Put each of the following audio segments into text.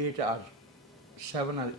8 or 7 or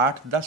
8-10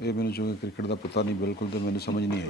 ਇਹ ਮੈਨੂੰ ਜੋ ਕ੍ਰਿਕਟ ਦਾ ਪਤਾ ਨਹੀਂ ਬਿਲਕੁਲ, ਤੇ ਮੈਨੂੰ ਸਮਝ ਨਹੀਂ ਆਈ।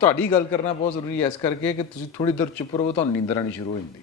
ਤੁਹਾਡੀ ਗੱਲ ਕਰਨਾ ਬਹੁਤ ਜ਼ਰੂਰੀ ਹੈ ਇਸ ਕਰਕੇ ਕਿ ਤੁਸੀਂ ਥੋੜੀ ਦੇਰ ਚੁੱਪ ਰਹੋ, ਤੁਹਾਨੂੰ ਨੀਂਦਰ ਆਣੀ ਸ਼ੁਰੂ ਹੋ ਜਾਂਦੀ,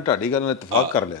ਤੁਹਾਡੀ ਗੱਲ ਨਾਲ ਇਤਫਾਕ ਕਰ ਲਿਆ।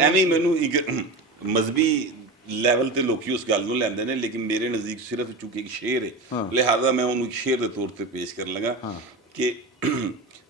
ਐਵੇਂ ਮੈਨੂੰ ਮਜ਼ਹਬੀ ਲੈਵਲ ਤੇ ਲੋਕੀ ਉਸ ਗੱਲ ਨੂੰ ਲੈਂਦੇ ਨੇ, ਲੇਕਿਨ ਮੇਰੇ ਨਜ਼ਦੀਕ ਸਿਰਫ ਚੁੱਕੇ ਇੱਕ ਸ਼ੇਰ ਹੈ, ਲਿਹਾਜ਼ਾ ਮੈਂ ਉਹਨੂੰ ਇੱਕ ਸ਼ੇਰ ਦੇ ਤੌਰ ਤੇ ਪੇਸ਼ ਕਰਨ ਲੱਗਾ ਕਿ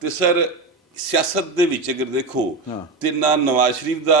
ਤੇ ਸਰ ਸਿਆਸਤ ਦੇ ਵਿੱਚ ਅਗਰ ਦੇਖੋ ਤੇ ਨਾ ਨਵਾਜ਼ ਸ਼ਰੀਫ ਦਾ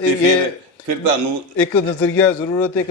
ਤੇ ਫਿਰ ਤੁਹਾਨੂੰ ਇੱਕ ਨਜ਼ਰੀਆ ਜ਼ਰੂਰਤ ਹੈ, ਇੱਕ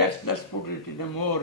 Let's put it in a more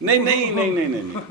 ਨਹੀਂ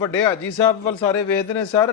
ਵੱਡੇ ਹਾਜੀ ਸਾਹਿਬ ਵੱਲ ਸਾਰੇ ਵੇਖਦੇ ਨੇ ਸਰ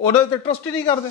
ਉਹਨਾਂ ਤੇ ਟਰਸਟ ਹੀ ਨਹੀਂ ਕਰਦੇ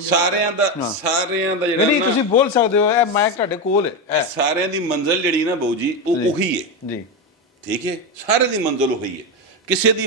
ਸਾਰਿਆਂ ਦਾ ਜਿਹੜਾ ਨਹੀਂ ਨਾ ਤੁਸੀਂ ਬੋਲ ਸਕਦੇ ਹੋ ਇਹ ਮਾਈਕ ਤੁਹਾਡੇ ਕੋਲ ਹੈ ਸਾਰਿਆਂ ਦੀ ਮੰਜ਼ਿਲ ਜਿਹੜੀ ਨਾ ਬਾਊ ਜੀ ਉਹ ਉਹੀ ਹੈ ਜੀ ਠੀਕ ਹੈ ਸਾਰੇ ਦੀ ਮੰਜ਼ਿਲ ਉਹੀ ਹੈ ਕਿਸੇ ਦੀ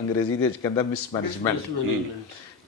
ਅੰਗਰੇਜ਼ੀ ਦੇ ਵਿੱਚ ਕਹਿੰਦਾ ਮਿਸਮੈਨੇਜਮੈਂਟ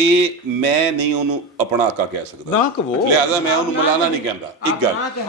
ਇਹ ਮੈਂ ਨਹੀਂ ਉਹਨੂੰ ਆਪਣਾ ਆਕਾ ਕਹਿ ਸਕਦਾ ਨਾ ਕਹੋ। ਲਿਹਾਜ਼ਾ ਮੈਂ ਉਹਨੂੰ ਮੌਲਾਨਾ ਨਹੀਂ ਕਹਿੰਦਾ ਇੱਕ ਗੱਲ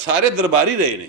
ਸਾਰੇ ਦਰਬਾਰੀ ਰਹੇ ਨੇ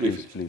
please.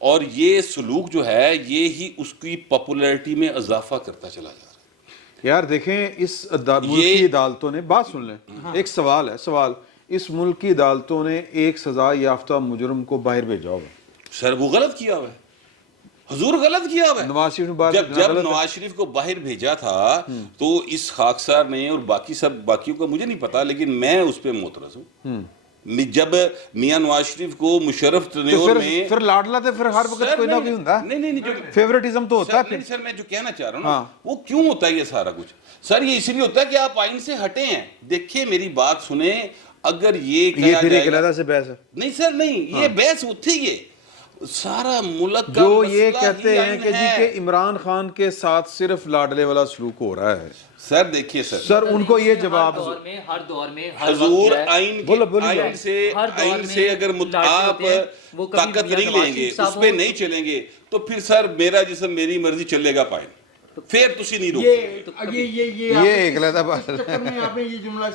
اور یہ سلوک جو ہے یہ ہی اس کی پاپولیرٹی میں اضافہ کرتا چلا جا رہا ہے. یار دیکھیں اس ملک کی عدالتوں نے بات سن لیں, ایک سوال ہے, سوال اس ملک کی عدالتوں نے ایک سزا یافتہ مجرم کو باہر بھیجا ہوگا. سر وہ غلط کیا ہوا ہے, حضور غلط کیا ہوا ہے. نواز شریف نے بات جب نواز شریف کو باہر بھیجا تھا تو اس خاکسار نے اور باقیوں کا مجھے نہیں پتا, لیکن میں اس پہ معترض ہوں. جب میاں نواز شریف کو مشرف ٹنیور میں پھر لاڈلا تھے, پھر ہر وقت کوئی نہ کوئی ہوتا ہے, نہیں فیورٹزم تو ہوتا ہے. سر میں جو کہنا چاہ رہا ہوں نا وہ کیوں ہوتا ہے یہ سارا کچھ. سر یہ اس لیے ہوتا ہے کہ آپ آئین سے ہٹے ہیں. دیکھیں میری بات سنیں, اگر یہ پھر ایک علیحدہ سے بحث ہے. نہیں سر نہیں, یہ بحث ہوتی ہے سارا ملک کا جو یہ مسئلہ کہتے ہی ہیں آئین کہ جی ہے. کہ عمران خان کے ساتھ صرف لاڈلے والا سلوک ہو رہا ہے. سر دیکھیے سر ان کو یہ جواب ہر دور میں ہر حضور وقت آئین سے اگر آپ طاقت نہیں لیں گے, اس پہ نہیں چلیں گے, تو پھر سر میرا جسم میری مرضی چلے گا پائن, پھر تسی نہیں روک. یہ ایک علیحدہ بات ہے.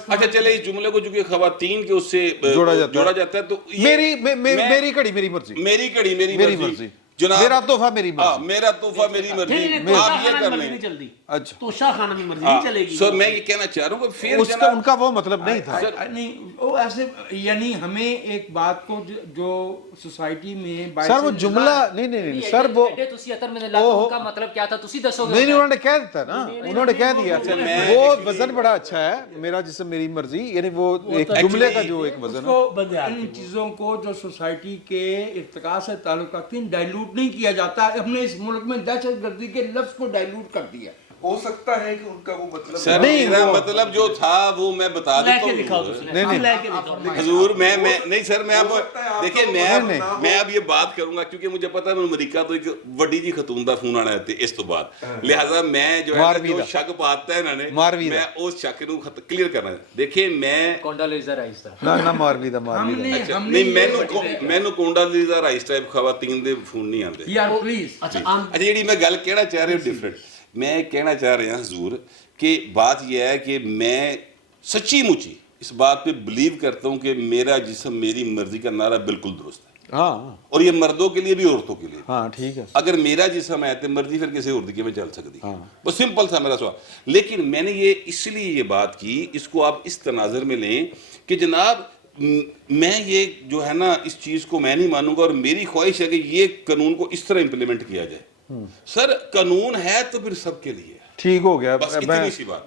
اچھا چلے اس جملے کو جو کہ خواتین کے اس سے جوڑا جاتا ہے تو میری کڑی میری مرضی, میری کڑی میری مرضی, میرا تحفہ میری مرضی, میرا تحفہ میری مرضی, آپ یہ کر لیں. اچھا تو شاہ خانہ کی مرضی نہیں چلے گی. سر میں یہ کہنا چاہ رہا ہوں کہ پھر اس کا ان کا وہ مطلب نہیں تھا. نہیں وہ ایسے, یعنی ہمیں ایک بات کو جو سوسائٹی میں سر وہ جملہ نہیں سر وہ ان کا مطلب کیا تھا تسی دسو گے. نہیں انہوں نے کہہ دیتا نا, انہوں نے کہہ دیا. وہ وزن بڑا اچھا ہے, میرا جسم میری مرضی, یعنی وہ ایک جملے کا جو ایک وزن ہے. ان چیزوں کو جو سوسائٹی کے ارتقاء سے تعلق رکھتی ہیں ڈائلوٹ نہیں کیا جاتا. ہم نے اس ملک میں دہشت گردی کے لفظ کو ڈائلوٹ کر دیا. ہو سکتا ہے کہ ان کا وہ مطلب سر میرا مطلب جو تھا وہ میں بتا دیتا ہوں حضور. میں نہیں سر, میں اب دیکھیں میں اب یہ بات کروں گا کیونکہ مجھے پتا ہے امریکہ تو ایک وڈی جی خاتون دا فون آنا ہے اس تو بعد, لہٰذا میں جو ہے جو شک پاتا ہے انہوں نے میں اس شک کو کلیئر کرنا ہے. دیکھیں میں کونڈالیزا رائس دا نہ ماروی دا نہیں مینوں کونڈالیزا رائس ٹائپ خواتین دے فون نہیں آتے یار پلیز. اچھا جیڑی میں گل کہنا چاہ رہی ہوں ڈفرینٹ, میں کہنا چاہ رہے ہیں حضور کہ بات یہ ہے کہ میں سچی مچی اس بات پہ بلیو کرتا ہوں کہ میرا جسم میری مرضی کا نعرہ بالکل درست ہے. اور یہ مردوں کے لیے بھی عورتوں کے لیے. ٹھیک ہے. اگر میرا جسم ہے تو مرضی پھر کسی اور کی میں چل سکتی. بس سمپل تھا میرا سوال. لیکن میں نے یہ اس لیے یہ بات کی, اس کو آپ اس تناظر میں لیں کہ جناب میں یہ جو ہے نا اس چیز کو میں نہیں مانوں گا, اور میری خواہش ہے کہ یہ قانون کو اس طرح امپلیمنٹ کیا جائے. سر قانون ہے تو پھر سب کے لیے ٹھیک ہو گیا.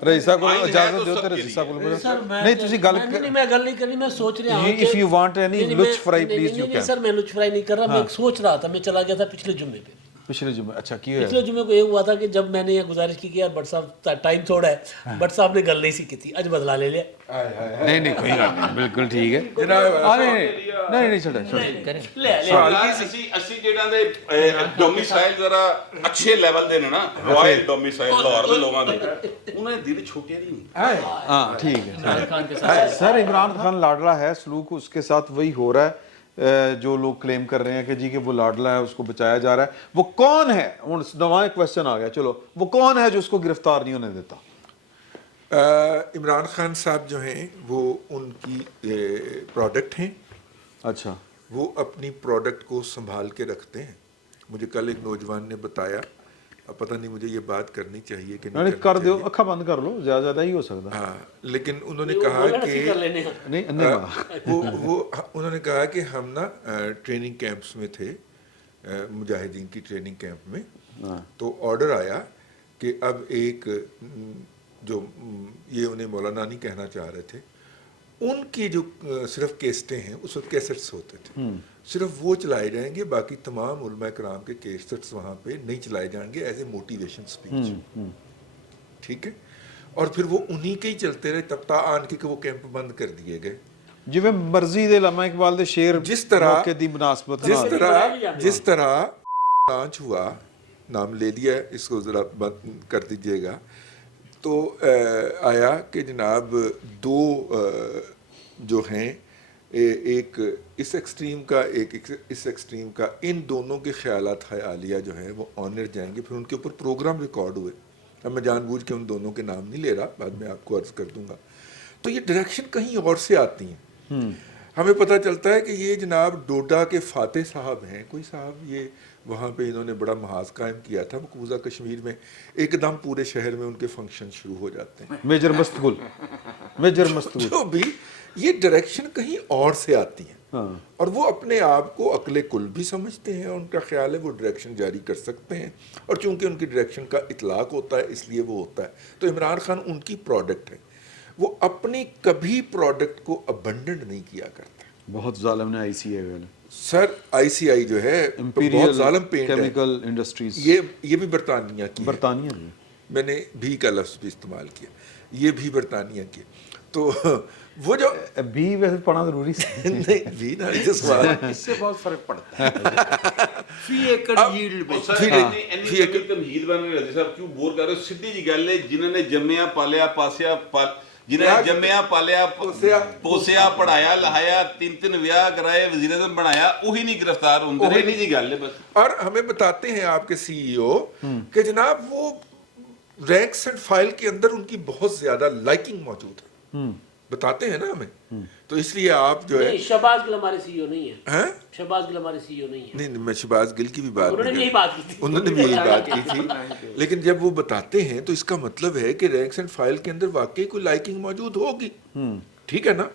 رئیس صاحب کو آئین ہے اجازت تو دیو سب تے کے رئیس صاحب کو لیے. نہیں تسی گل میں گل نہیں کرنی, میں سوچ رہا ہوں if you want any لچ فرائی پلیز یو نہیں کین. سر میں لچ فرائی نہیں کر رہا, میں سوچ رہا تھا, میں چلا گیا تھا پچھلے جمعے پہ. پچھلے جمعے اچھا کی ہے پچھلے جمعے کو یہ ہوا تھا کہ جب میں نے یہ گزارش کی کہ یار بٹ صاحب ٹائم تھوڑا ہے, بٹ صاحب نے گل نہیں سی کی تھی, اج بدلا لے لیا. نہیں کوئی گل نہیں, بالکل ٹھیک ہے. نہیں چھڑے اسی جڑاں دے ڈومیسائل ذرا اچھے لیول دے نے نا, رائل ڈومیسائل لاہور دے لوگاں دے, انہاں دے دل چھوٹے نہیں. ٹھیک ہے سر. عمران خان لاڈلا ہے, سلوک اس کے ساتھ وہی ہو رہا ہے جو لوگ کلیم کر رہے ہیں کہ جی کہ وہ لاڈلا ہے, اس کو بچایا جا رہا ہے. وہ کون ہے, نواں کویسچن آ گیا, چلو وہ کون ہے جو اس کو گرفتار نہیں ہونے دیتا؟ عمران خان صاحب جو ہیں وہ ان کی پروڈکٹ ہیں. اچھا, وہ اپنی پروڈکٹ کو سنبھال کے رکھتے ہیں. مجھے کل ایک نوجوان نے بتایا, اب پتہ نہیں مجھے یہ بات کرنی چاہیے کہ نہیں کر دو, اکھا بند کر لو, زیادہ ہی ہو سکتا. ہاں لیکن انہوں نے کہا کہ وہ انہوں نے کہا کہ ہم نا ٹریننگ کیمپس میں تھے, مجاہدین کی ٹریننگ کیمپ میں, تو آرڈر آیا کہ اب ایک جو یہ انہیں مولانا نہیں کہنا چاہ رہے تھے, ان کی جو صرف کیسٹیں ہیں اس وقت کیسٹس ہوتے تھے, صرف وہ چلائے جائیں گے, باقی تمام علماء کرام کے کیسٹس وہاں پہ نہیں چلائے جائیں گے ایز اے موٹیویشن اسپیچ. ٹھیک ہے, اور پھر وہ انہی کے ہی چلتے رہے تب تا آن کے کہ وہ کیمپ بند کر دیے گئے. جی میں مرضی دے علامہ اقبال دے شعر جس طرح دی مناسبت جس طرح لانچ ہوا, نام لے لیا, اس کو ذرا بند کر دیجیے گا, تو آیا کہ جناب دو جو ہیں, ایک اس ایکسٹریم کا ایک اس ایکسٹریم کا, ان دونوں کے خیالات خیالیہ جو ہیں وہ آنر جائیں گے. پھر ان کے اوپر پروگرام ریکارڈ ہوئے. اب میں جان بوجھ کے ان دونوں کے نام نہیں لے رہا, بعد میں آپ کو عرض کر دوں گا. تو یہ ڈائریکشن کہیں اور سے آتی ہیں. ہمیں پتہ چلتا ہے کہ یہ جناب ڈوڈا کے فاتح صاحب ہیں کوئی صاحب، یہ وہاں پہ انہوں نے بڑا محاذ قائم کیا تھا مقبوضہ کشمیر میں، ایک دم پورے شہر میں ان کے فنکشن شروع ہو جاتے ہیں، میجر مستقل، میجر مستقل، جو بھی یہ ڈائریکشن کہیں اور سے آتی ہیں، اور وہ اپنے آپ کو عقل کل بھی سمجھتے ہیں، ان کا خیال ہے وہ ڈائریکشن جاری کر سکتے ہیں، اور چونکہ ان کی ڈائریکشن کا اطلاق ہوتا ہے اس لیے وہ ہوتا ہے۔ تو عمران خان ان کی پروڈکٹ ہے، وہ اپنی کبھی پروڈکٹ کو ابنڈنٹ نہیں کیا کرتا۔ بہت ظالم نے آئی سی آئی والے، سر آئی سی آئی جو ہے بہت ظالم پینٹ ہے، کیمیکل انڈسٹریز، یہ بھی برطانیہ کی ہے، برطانیہ میں، میں نے بھی کا لفظ بھی استعمال کیا، یہ بھی برطانیہ کی، تو وہ جو بھی ویسے پڑھنا ضروری ہے، نہیں بھی نا یہ سوال اس سے بہت فرق پڑتا ہے فی ایکڑ ییلڈ میں۔ تمہید بن رہے صاحب کیوں بور کر رہے ہو؟ سیدھی جی گل ہے، جنہوں نے جمیا پالیا پاسیا جنہیں جمیا پالیا پوسیا پڑھایا لہایا 3 ویاہ کرائے وزیر اعظم بنایا وہی نہیں گرفتار ہوندے، وہی نہیں جی گل ہے بس۔ اور ہمیں بتاتے ہیں آپ کے سی ای او کہ جناب وہ رینکس اینڈ فائل کے اندر ان کی بہت زیادہ لائکنگ موجود ہے، بتاتے ہیں نا ہمیں، تو اس لیے آپ جو ہے شہباز گل ہمارے سی ای او نہیں ہے، ہیں شہباز گل ہمارے سی ای او نہیں ہے، نہیں میں شہباز گل کی بھی بات انہوں نے نہیں یہی بات کی تھی، انہوں نے بھی یہی بات کی تھی، لیکن جب وہ بتاتے ہیں تو اس کا مطلب ہے کہ رینکس اینڈ فائل کے اندر واقعی کوئی لائکنگ موجود ہوگی، ٹھیک ہے نا،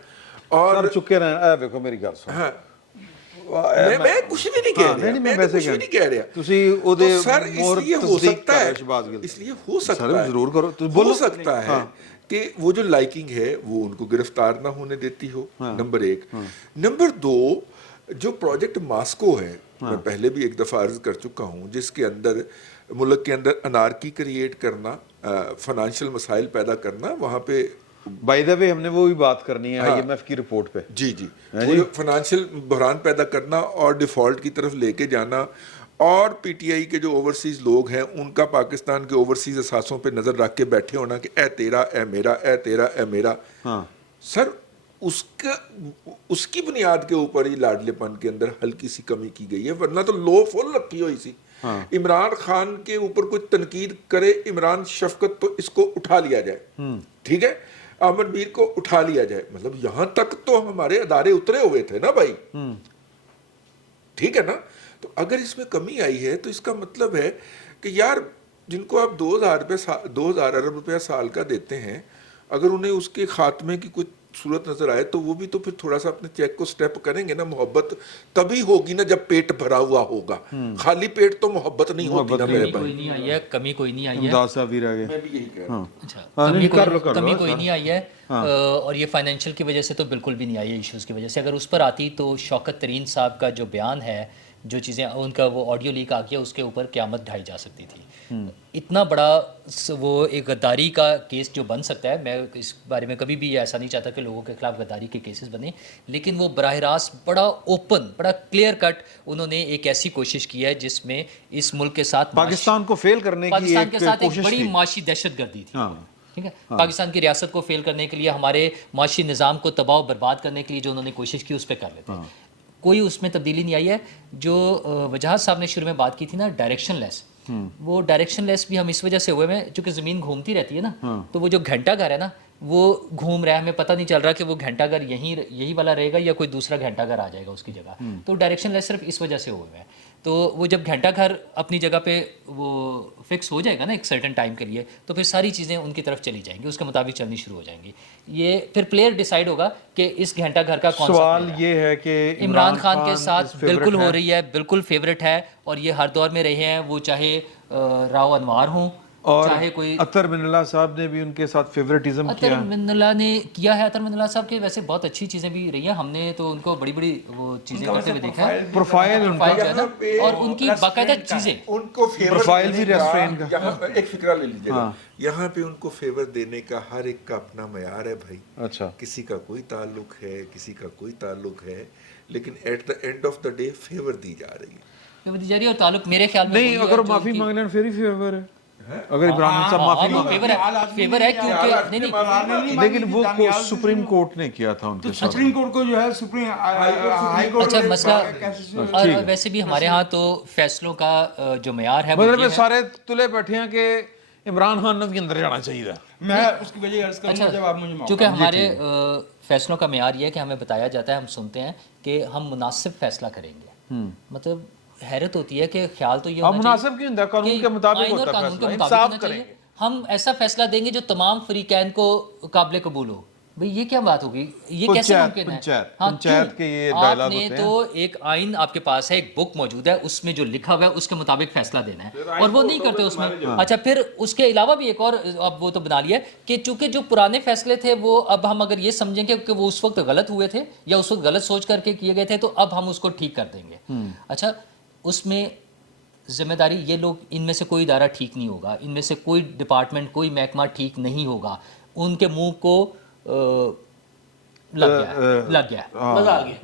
اور کر چکے رہے، دیکھو میری گل سن، ہاں میں کچھ بھی نہیں کہہ رہا، میں کچھ بھی نہیں کہہ رہا، تسی او دے تو سر اس لیے ہو سکتا ہے، اس لیے ہو سکتا ہے، ضرور کرو، ہو سکتا ہے کہ وہ جو لائکنگ ہے وہ ان کو گرفتار نہ ہونے دیتی ہو، نمبر 1۔ نمبر 2 جو پروجیکٹ ماسکو ہے، میں پہلے بھی ایک دفعہ عرض کر چکا ہوں، جس کے اندر ملک کے اندر انارکی کریٹ کرنا، فائنانشیل مسائل پیدا کرنا، وہاں پہ بائی دا وے ہم نے وہ بھی بات کرنی ہے آئی ایم ایف کی رپورٹ پہ، جی فائنانشیل بحران پیدا کرنا اور ڈیفالٹ کی طرف لے کے جانا، اور پی ٹی آئی کے جو اوورسیز لوگ ہیں ان کا پاکستان کے اوورسیز اثاثوں پہ نظر رکھ کے بیٹھے ہونا کہ اے تیرا اے میرا اے تیرا اے میرا، سر اس کی بنیاد کے اوپر ہی لاڈلے پن کے اندر ہلکی سی کمی کی گئی ہے، ورنہ تو لو فل رکھی ہوئی سی۔ عمران خان کے اوپر کوئی تنقید کرے، عمران شفقت تو اس کو اٹھا لیا جائے، ٹھیک ہے، احمد میر کو اٹھا لیا جائے، مطلب یہاں تک تو ہمارے ادارے اترے ہوئے تھے نا بھائی، ٹھیک ہے نا، تو اگر اس میں کمی آئی ہے تو اس کا مطلب ہے کہ یار جن کو آپ 2000 ارب روپیہ سال کا دیتے ہیں، اگر انہیں اس کے خاتمے کی کوئی صورت نظر آئے تو وہ بھی تو پھر تھوڑا سا اپنے چیک کو سٹیپ کریں گے نا، محبت تبھی ہوگی نا جب پیٹ بھرا ہوا ہوگا، خالی پیٹ تو محبت نہیں ہوتی نا میرے کوئی نہیں آئی ہے، کمی کوئی نہیں آئی ہے، امداد صاحب بھی رہ گئے، میں بھی یہی کہہ رہا ہوں۔ اچھا کمی کوئی نہیں آئی ہے، اور یہ فائنینشیل کی وجہ سے تو بالکل بھی نہیں آئی ہے، ایشوز کی وجہ سے اگر اس پر آتی تو شوکت ترین صاحب کا جو بیان ہے، جو چیزیں ان کا وہ آڈیو لیک آ گیا، اس کے اوپر قیامت ڈھائی جا سکتی تھی، اتنا بڑا وہ ایک غداری کا کیس جو بن سکتا ہے، میں اس بارے میں کبھی بھی ایسا نہیں چاہتا کہ لوگوں کے خلاف غداری کے کیسز بنیں، لیکن وہ براہ راست بڑا اوپن بڑا کلیئر کٹ انہوں نے ایک ایسی کوشش کی ہے جس میں اس ملک کے ساتھ پاکستان کو فیل کرنے کی پاکستان کے ساتھ ایک کوشش بڑی تھی، معاشی دہشت گردی تھی، ٹھیک ہے، پاکستان کی ریاست کو فیل کرنے کے لیے، ہمارے معاشی نظام کو تباہ و برباد کرنے کے لیے جو انہوں نے کوشش کی اس پہ کر لیتے ہیں، کوئی اس میں تبدیلی نہیں آئی ہے۔ جو وجاہت صاحب نے شروع میں بات کی تھی نا ڈائریکشن لیس، وہ ڈائریکشن لیس بھی ہم اس وجہ سے ہوئے ہیں چونکہ زمین گھومتی رہتی ہے نا، تو وہ جو گھنٹہ گھر ہے نا وہ گھوم رہا ہے، ہمیں پتہ نہیں چل رہا کہ وہ گھنٹہ گھر یہی والا رہے گا یا کوئی دوسرا گھنٹہ گھر آ جائے گا اس کی جگہ، تو ڈائریکشن لیس صرف اس وجہ سے ہوئے ہیں۔ تو وہ جب گھنٹہ گھر اپنی جگہ پہ وہ فکس ہو جائے گا نا ایک سرٹن ٹائم کے لیے، تو پھر ساری چیزیں ان کی طرف چلی جائیں گی، اس کے مطابق چلنی شروع ہو جائیں گی، یہ پھر پلیئر ڈیسائیڈ ہوگا کہ اس گھنٹہ گھر کا کون سا سوال یہ ہے کہ عمران خان کے ساتھ بالکل ہو رہی ہے، بالکل فیوریٹ ہے، اور یہ ہر دور میں رہے ہیں، وہ چاہے راؤ انوار ہوں اور چاہے کوئی اطہر من اللہ صاحب نے بھی ان کے ساتھ فیوریٹزم کیا، اطہر من اللہ نے کیا ہے، اطہر من اللہ صاحب کے ویسے بہت اچھی چیزیں بھی رہی ہیں، ہم نے تو ان کو بڑی بڑی وہ چیزیں کرتے ہوئے دیکھا ہے، پروفائل ان کا جو ہے نا، اور ان کی باقاعدہ چیزیں، ان کو فیور پروفائل بھی دینے کا، ریسٹورینٹ کا، یہاں ایک فکرہ لے لیجیے گا، یہاں پہ ان کو فیور دینے کا ہر ایک کا اپنا معیار ہے بھائی، اچھا کسی کا کوئی تعلق ہے، کسی کا کوئی تعلق ہے، لیکن at the end of the day favour دی جا رہی ہے، دی جا رہی ہے، اور تعلق میرے خیال میں نہیں، اگر معافی مانگ لیں پھر ہی فیور ہے، اگر عمران صاحب معافی مانگ فیور ہے کیونکہ نہیں لیکن وہ سپریم کورٹ نے کیا تھا ان کے ساتھ، سپریم کورٹ کو جو ہے سپریم ہائی کورٹ اچھا مسئلہ، اور ویسے بھی ہمارے ہاں تو فیصلوں کا جو معیار ہے مطلب سارے تلے بیٹھے ہیں کہ عمران خان نے بھی اندر جانا چاہیے. میں اس کی وجہ عرض کروں جب آپ مجھے موقع چونکہ ہمارے فیصلوں کا معیار یہ ہے کہ ہمیں بتایا جاتا ہے, ہم سنتے ہیں کہ ہم مناسب فیصلہ کریں گے. مطلب حیرت ہوتی ہے کہ خیال تو یہ ہونا مناسب کیوں ہوتا ہے؟ قانون کے مطابق ہوتا ہے فیصلہ, انصاف کریں گے. ہم ایسا فیصلہ دیں گے جو تمام فریقین کو قابل قبول ہو. بھئی یہ کیا بات ہوگی, یہ کیسے ممکن ہے؟ پنچایت کے یہ آپ ڈائلاگ نے ہوتے ہیں. تو ایک آئین آپ کے پاس ہے, ایک بک موجود ہے, اس میں جو لکھا ہوا ہے اس کے مطابق فیصلہ دینا ہے, اور وہ نہیں کرتے اس میں. اچھا پھر اس کے علاوہ بھی ایک اور اب وہ تو بنا لیا ہے کہ چونکہ جو پرانے فیصلے تھے وہ اب ہم اگر یہ سمجھیں گے کہ وہ اس وقت غلط ہوئے تھے یا اس وقت غلط سوچ کر کے کیے گئے تھے تو اب ہم اس کو ٹھیک کر دیں گے. اچھا اس میں ذمہ داری, یہ لوگ ان میں سے کوئی ادارہ ٹھیک نہیں ہوگا, ان میں سے کوئی ڈپارٹمنٹ کوئی محکمہ ٹھیک نہیں ہوگا, ان کے منہ کو لگ گیا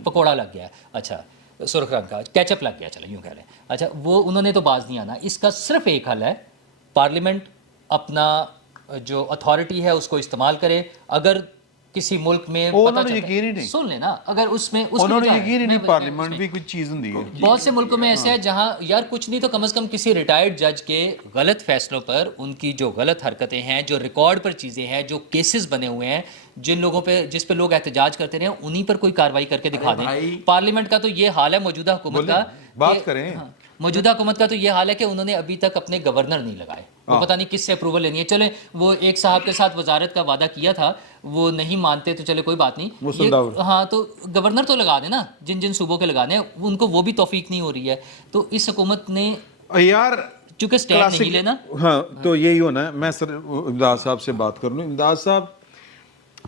پکوڑا لگ گیا, اچھا سرخ رنگ کا کیچپ لگ گیا, چلو یوں کہہ لیں. اچھا وہ انہوں نے تو باز نہیں آنا. اس کا صرف ایک حل ہے, پارلیمنٹ اپنا جو اتھارٹی ہے اس کو استعمال کرے. اگر کسی ملک میں یقین ہی نہیں, سن لینا, اگر اس میں انہوں نے یقین ہی نہیں پارلیمنٹ بھی کچھ چیز ہوتی ہے. بہت سے ملکوں میں ایسے ہے جہاں یار کچھ نہیں تو کم از کم کسی ریٹائرڈ جج کے غلط فیصلوں پر, ان کی جو غلط حرکتیں ہیں, جو ریکارڈ پر چیزیں ہیں, جو کیسز بنے ہوئے ہیں, جن لوگوں پہ جس پہ لوگ احتجاج کرتے رہے ہیں, انہی پر کوئی کارروائی کر کے دکھا دیں. پارلیمنٹ کا تو یہ حال ہے موجودہ حکومت کا, بات کریں. موجودہ حکومت کا تو یہ حال ہے کہ انہوں نے ابھی تک اپنے گورنر نہیں لگائے. وہ پتہ نہیں کس سے اپروول لینی ہے. چلیں وہ ایک صاحب کے ساتھ وزارت کا وعدہ کیا تھا, وہ نہیں مانتے تو چلے کوئی بات نہیں. ہاں تو گورنر تو لگا دیں نا, جن جن صوبوں کے لگانے ہیں, ان کو وہ بھی توفیق نہیں ہو رہی ہے. تو اس حکومت نے یار چونکہ اسٹینڈ نہیں لینا. ہاں تو یہی ہونا ہے. میں سر امداد صاحب سے بات کر لوں. امداد صاحب,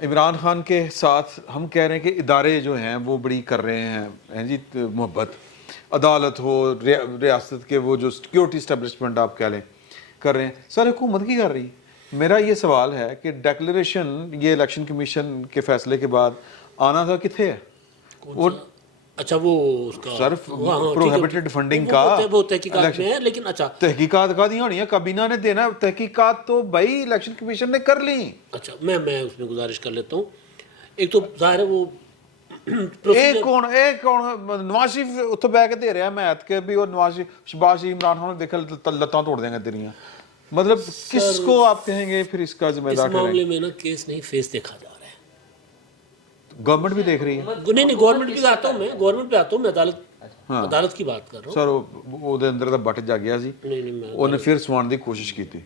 عمران خان کے ساتھ ہم کہہ رہے ہیں کہ ادارے جو ہیں وہ بڑی کر رہے ہیں جی محبت, عدالت ہو, ریاست کے وہ جو سیکیورٹی اسٹیبلشمنٹ آپ کہہ لیں کر رہے ہیں, سر حکومت کی کر رہی ہے. میرا یہ سوال ہے کہ ڈیکلیریشن یہ الیکشن کمیشن کے فیصلے کے بعد آنا تھا کتنے ہے؟ وہ اچھا وہ اس کا سر پروہیبٹڈ فنڈنگ کا وہ تحقیقات میں ہے, لیکن اچھا تحقیقات کا نہیں ہونی ہے, کابینہ نے دینا. تحقیقات تو بھائی الیکشن کمیشن نے کر لی. اچھا میں اس میں گزارش کر لیتا ہوں. ایک تو ظاہر ہے وہ ایک کون نواز شریف اتنے بہ کے دے رہا ہے میت کے بھی, اور نواز شریف شہباز شریف عمران خان دیکھا لتاں توڑ دیں گے تیریاں. مطلب کس کو آپ کہیں گے پھر اس کا ذمہ دار؟ اس معاملے میں نا کیس نہیں فیس دیکھا جا رہا ہے. گورنمنٹ بھی دیکھ رہی ہے. نہیں گورنمنٹ بھی آتا ہوں, میں گورنمنٹ پہ آتا ہوں, میں عدالت کی بات کر رہا ہوں. سر وہ اندر تو بٹ جا گیا سی, نہیں انہیں پھر سوان دی کوشش کی تھی.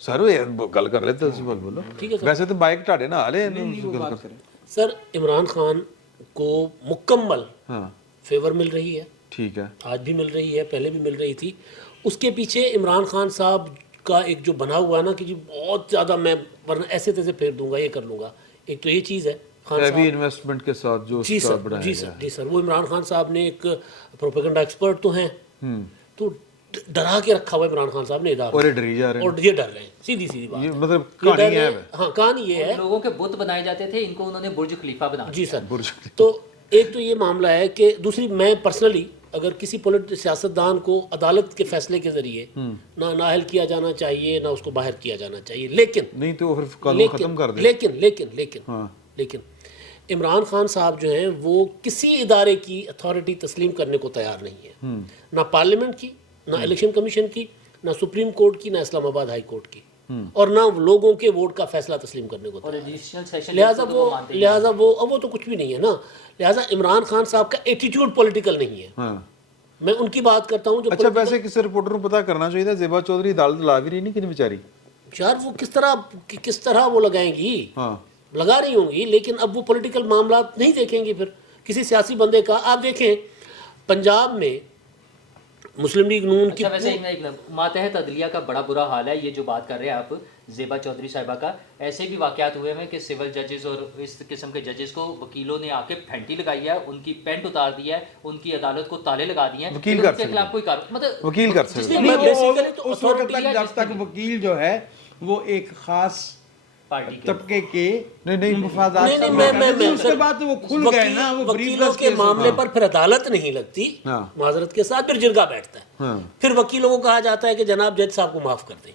سر گل کر لیتے بولو. ویسے تو بائک ٹاڑے نہ آلے گل کرتے. سر عمران خان کو مکمل فیور مل رہی ہے, ٹھیک ہے, آج بھی مل رہی ہے, پہلے بھی مل رہی تھی. اس کے پیچھے عمران خان صاحب کا ایک جو بنا ہوا ہے نا کہ جی بہت زیادہ میں ورنہ ایسے تیسے پھیر دوں گا, یہ کر لوں گا, ایک تو یہ چیز ہے. ہیوی انویسٹمنٹ کے ساتھ جو جی سر وہ عمران خان صاحب نے ایک پروپیگنڈا ایکسپرٹ تو ہیں, تو ڈرا کے رکھا ہوا عمران خان صاحب نے ادارہ, اور یہ ڈری جا رہے ہیں, اور یہ ڈر رہے ہیں. سیدھی بات, مطلب کہانی ہے. ہاں کہانی یہ ہے. لوگوں کے بت بنائے جاتے تھے, ان کو انہوں نے برج خلیفہ بنا دیا. جی سر, تو ایک تو یہ معاملہ ہے کہ دوسری, میں پرسنلی اگر کسی سیاستدان کو عدالت کے فیصلے کے ذریعے نہ نااہل کیا جانا چاہیے, نہ اس کو باہر کیا جانا چاہیے, لیکن نہیں تو پھر قانون ختم کر دیں. لیکن عمران خان صاحب جو ہیں وہ کسی ادارے کی اتھارٹی تسلیم کرنے کو تیار نہیں ہے, نہ پارلیمنٹ کی, نہ الیکشن کمیشن کی, نہ سپریم کورٹ کی, نہ اسلام آباد ہائی کورٹ کی, اور نہ لوگوں کے ووٹ کا فیصلہ تسلیم کرنے کو تیار. لہٰذا وہ تو کچھ بھی نہیں ہے نا. لہٰذا عمران خان صاحب کا ایٹیٹیوڈ پولیٹیکل نہیں ہے. میں ان کی بات کرتا ہوں جو اچھا ویسے کسی رپورٹر کو پتا کرنا چاہیے تھا, زیبا چودھری عدالت لا بھی رہی نہیں کہ بیچاری یار, وہ کس طرح وہ لگائیں گی, لگا رہی ہوں گی, لیکن اب وہ پولیٹیکل معاملات نہیں دیکھیں گی. پھر کسی سیاسی بندے کا آپ دیکھیں پنجاب میں مسلم لیگ نون کی ماتحت عدلیہ کا بڑا برا حال ہے. یہ جو بات کر رہے ہیں آپ زیبا چودھری صاحبہ کا, ایسے بھی واقعات ہوئے ہیں کہ سول ججز اور اس قسم کے ججز کو وکیلوں نے آ کے پھینٹی لگائی ہے, ان کی پینٹ اتار دی ہے, ان کی عدالت کو تالے لگا دیے ہیں. وکیل کر سکتے اس وقت تک جب تک وکیل جو ہے وہ ایک خاص طبقے کے مفادات اس کے بعد وہ کھل گئے نا, وہ وکیلوں کے معاملے پر پھر عدالت نہیں لگتی معذرت کے ساتھ, پھر جرگہ بیٹھتا ہے. پھر وکیلوں کو کہا جاتا ہے کہ جناب جج صاحب کو معاف کر دیں,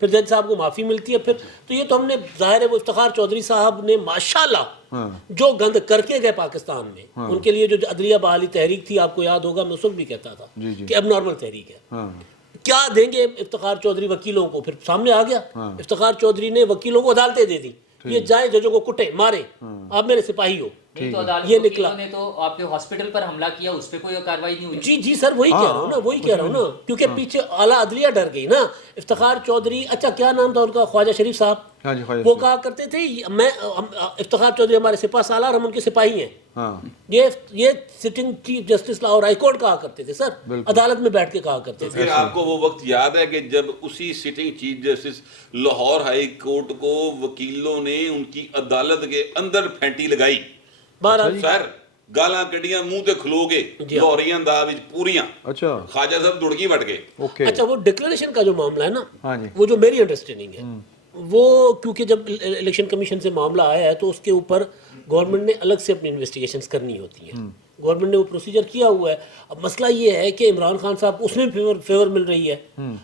پھر جج صاحب کو معافی ملتی ہے. پھر تو یہ تو ہم نے ظاہر ہے وہ افتخار چودھری صاحب نے ماشاءاللہ جو گند کر کے گئے پاکستان میں, ان کے لیے جو عدلیہ بحالی تحریک تھی, آپ کو یاد ہوگا میں اس وقت بھی کہتا تھا کہ اب نارمل تحریک ہے. کیا دیں گے افتخار چودھری وکیلوں کو؟ پھر سامنے آ گیا افتخار چودھری نے وکیلوں کو عدالتیں دے دی، یہ جائیں ججوں کو کٹے مارے، آپ میرے سپاہی ہو. نہیں تو عدالت یہ نکلا. نے تو آپ کے ہاسپٹل پر حملہ کیا، اس پہ کوئی کارروائی نہیں ہوئی. جی جی سر وہی کہہ رہا ہوں نا، وہی کہہ رہا ہوں نا، کیونکہ پیچھے اعلیٰ عدلیہ ڈر گئی نا. افتخار چودھری، اچھا کیا نام تھا ان کا، خواجہ شریف صاحب، ہاں جی خواجہ وہ کہا کرتے تھے افتخار چودھری ہمارے سپاہ سالار، ہم ان کے سپاہی ہیں. ہاں یہ sitting chief justice Lahore high court کہا کرتے تھے سر، عدالت میں بیٹھ کے کہا کرتے تھے. پھر آپ کو وہ وقت یاد ہے کہ جب اسی sitting chief justice Lahore high court کو وکیلوں نے ان کی عدالت کے اندر پھینٹی لگائی، بہرحال سر گالاں کڈیاں منہ تے کھلو کے لاہوریاں انداز وچ پوریاں، اچھا خواجہ صاحب دڑکی وٹ گئے. اوکے اچھا وہ ڈکلریشن کا جو معاملہ ہے نا، ہاں جی وہ جو میری انڈرسٹینڈنگ ہے وہ، کیونکہ جب الیکشن کمیشن سے معاملہ آیا ہے تو اس کے اوپر گورنمنٹ نے الگ سے اپنی انویسٹیگیشنز کرنی ہوتی ہیں. گورنمنٹ نے وہ پروسیجر کیا ہوا ہے. اب مسئلہ یہ ہے کہ عمران خان صاحب کو اس میں فیور مل رہی ہے.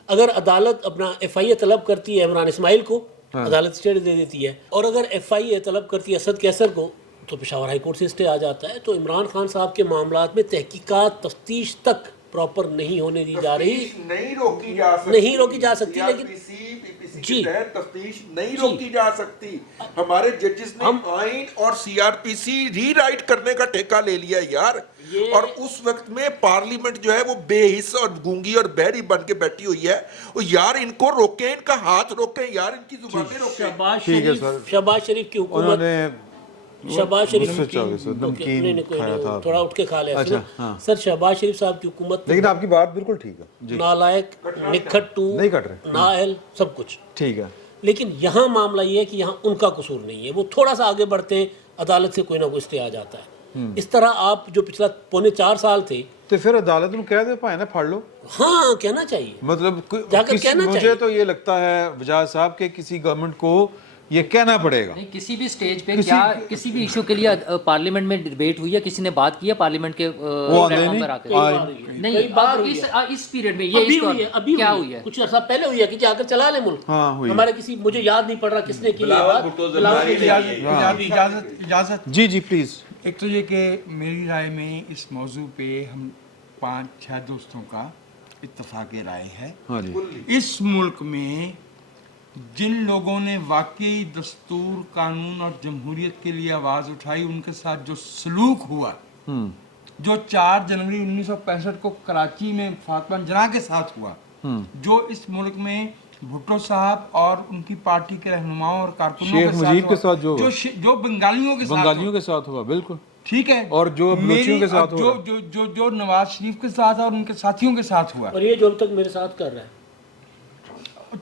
اگر عدالت اپنا ایف آئی اے طلب کرتی ہے عمران اسماعیل کو، عدالت اسٹے دے دیتی ہے، اور اگر ایف آئی اے طلب کرتی ہے اسد کیسر کو تو پشاور ہائی کورٹ سے اسٹے آ جاتا ہے. تو عمران خان صاحب کے معاملات میں تحقیقات تفتیش تک پراپر نہیں ہونے دی جا رہی، نہیں روکی جا سکتی، نہیں روکی جا سکتی، لیکن جی تفتیش نہیں روکی جا سکتی. ہمارے ججز نے آئین اور سی آر پی سی ری رائٹ کرنے کا ٹھیکہ لے لیا یار. اور اس وقت میں پارلیمنٹ جو ہے وہ بے حص اور گونگی اور بہری بن کے بیٹھی ہوئی ہے. یار ان کو روکیں، ان کا ہاتھ روکیں یار، ان کی زبانیں روکیں. شہباز شریف کی انہوں حکومت، نے شہباز شریف نمکین کھایا تھا، تھوڑا اٹھ کے کھا لیا سر. شہباز شریف صاحب کی حکومت لیکن آپ کی بات بالکل ٹھیک ہے، نالائق، نکھٹو، نہیں کٹ رہے، نااہل، سب کچھ ٹھیک ہے. لیکن یہاں معاملہ یہ ہے کہ یہاں ان کا قصور نہیں ہے. وہ تھوڑا سا آگے بڑھتے ہیں، عدالت سے کوئی نہ کوئی اسٹے آ جاتا ہے. اس طرح آپ جو پچھلا 4.25 سال تھے، تو پھر عدالت میں کہہ دے پائے نا پھاڑ لو. ہاں کہنا چاہیے، مطلب جا کر کہنا مجھے چاہیے. تو یہ لگتا ہے وجاہت صاحب کہ کسی گورنمنٹ کو یہ کہنا پڑے گا. نہیں کسی بھی سٹیج پہ کیا کسی بھی ایشو کے لیے پارلیمنٹ میں ڈیبیٹ ہوئی ہے، کسی نے بات کی ہے پارلیمنٹ کے پلیٹ فارم پر آ کر؟ نہیں اس پیریڈ میں یہ ابھی کیا ہوئی ہے، کچھ عرصہ پہلے ہوئی ہے کہ جا کر چلا لے ملک. ہاں ہوئی ہمارے کسی، مجھے یاد نہیں پڑ رہا کس نے کی یہ بات. اجازت جی جی پلیز. ایک تو یہ کہ میری رائے میں اس موضوع پہ ہم 5-6 دوستوں کا اتفاق رائے ہے. ہاں جی اس ملک میں جن لوگوں نے واقعی دستور، قانون اور جمہوریت کے لیے آواز اٹھائی، ان کے ساتھ جو سلوک ہوا، جو 4 جنوری 1965 کو کراچی میں فاطمہ جناح کے ساتھ ہوا، جو اس ملک میں بھٹو صاحب اور ان کی پارٹی کے رہنماؤں اور کارکنوں شیخ مجیب کے ساتھ جو بنگالیوں کے ساتھ ہوا، بالکل ٹھیک ہے، اور جو بلوچیوں کے ساتھ ہوا، جو نواز شریف کے ساتھ اور ان کے ساتھیوں کے ساتھ ہوا، اور یہ جو اب تک میرے ساتھ کر رہا ہے.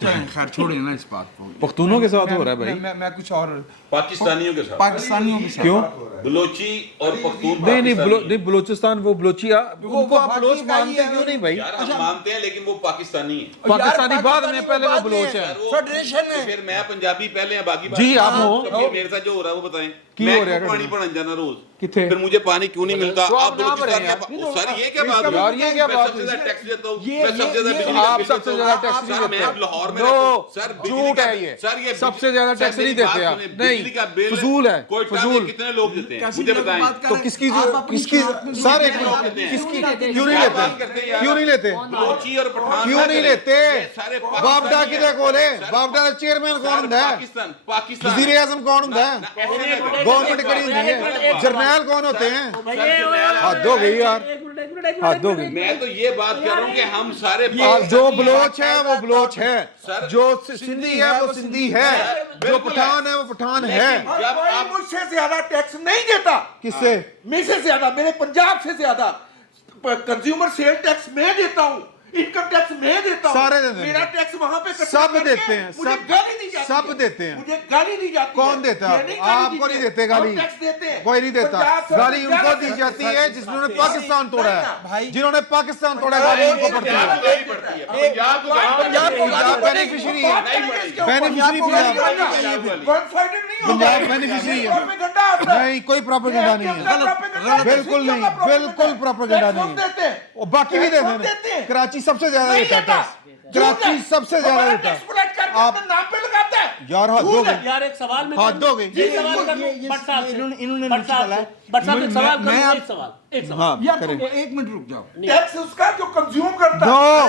چلیں خیر چھوڑیں نا اس بات کو. پختونوں کے ساتھ ہو رہا ہے بھائی. میں کچھ اور پاکستانیوں کے ساتھ، پاکستانیوں کے ساتھ. کیوں؟ بلوچی اور پختون. نہیں بلوچستان، وہ بلوچی وہ بلوچ مانتے کیوں نہیں بھائی؟ یار ہم مانتے ہیں لیکن وہ پاکستانی ہیں. پاکستانی بعد میں، پہلے وہ بلوچ ہے. فیڈریشن ہے. پھر میں پنجابی پہلے ہیں، باقی جی آپ ہو. پھر میرے ساتھ جو ہو رہا ہے وہ بتائیں. کی میں ہو رہا ہے؟ پانی پڑھن جانا روز، کتنے؟ پھر مجھے پانی کیوں نہیں ملتا؟ تو آپ آپ نہ بلوچستان بھریں کے سر یہ کیا بات ہے؟ یار یہ کیا میں بات سب سے ہے؟ زیادہ ٹیکس دیتا ہوں، میں سب سے زیادہ بجلی کا آپ بل سب سے دیتا زیادہ ہوں. ٹیکس نہیں سر دیتے. میں لاہور میں نو رہتا ہوں. سر جھوٹ ہے یہ. سر یہ سب سے زیادہ ٹیکس نہیں دیتے آپ. بجلی کا بل فضول ہے، کوئٹہ میں فضول. کتنے لوگ دیتے ہیں مجھے بتائیں. تو کس کی سارے کس کی کیوں نہیں لیتے؟ کیوں نہیں لیتے؟ بلوچی اور پٹھان کیوں نہیں لیتے؟ سارے بابڈا کدے کولے؟ بابڈا دا چیئرمین کون ہوندا ہے؟ پاکستان وزیر اعظم کون ہوندا ہے؟ گورنمنٹ کڑی ہوندی ہے. جرنیل کون ہوتے ہیں؟ حد ہو گئی یار، حد ہو گئی. میں تو یہ بات کر رہا ہوں کہ ہم سارے جو بلوچ ہے وہ بلوچ ہے، جو سندھی ہے وہ سندھی ہے، جو پٹھان ہے وہ پٹھان ہے. جب آپ مجھ سے زیادہ ٹیکس نہیں دیتا، کس سے؟ میں سے زیادہ، میرے پنجاب سے زیادہ کنزیومر سیل ٹیکس میں دیتا ہوں، انکم ٹیکس میں دیتا ہوں، سارے دیتے ہیں. میرا ٹیکس وہاں پہ سب دیتے ہیں، مجھے گالی دی جاتی ہے، سب دیتے ہیں. مجھے گالی دی جاتی ہے. کون دیتا ہے؟ یہ آپ کو نہیں دیتے گالی، ٹیکس دیتے ہیں. کوئی نہیں دیتا. پنجاب سے گالی ان کو دی جاتی ہے جنہوں نے پاکستان توڑا ہے، جنہوں نے پاکستان توڑا ہے گالی ان کو پڑتی ہے. پنجاب بینیفیشری ہے، بینیفیشری پنجاب بینیفیشری ہے. نہیں کوئی پروپیگنڈا نہیں ہے، بالکل نہیں، بالکل پروپیگنڈا نہیں ہے. اور باقی بھی دیتے ہیں. کراچی سب سے زیادہ دیتا ہے ٹیکس، کراچی سب سے زیادہ دیتا ہے. آپ نام پہ لگاتا ہے. یار حد ہو گئی، یار ایک سوال میں حد ہو گئی. ایک سوال کر لوں بٹ صاحب سے. انہوں نے بٹ صاحب سے ایک سوال کر لوں. ایک سوال ہاں یا کریں. ایک منٹ رک جاؤ. ٹیکس اس کا جو کنزیوم کرتا نو ہے.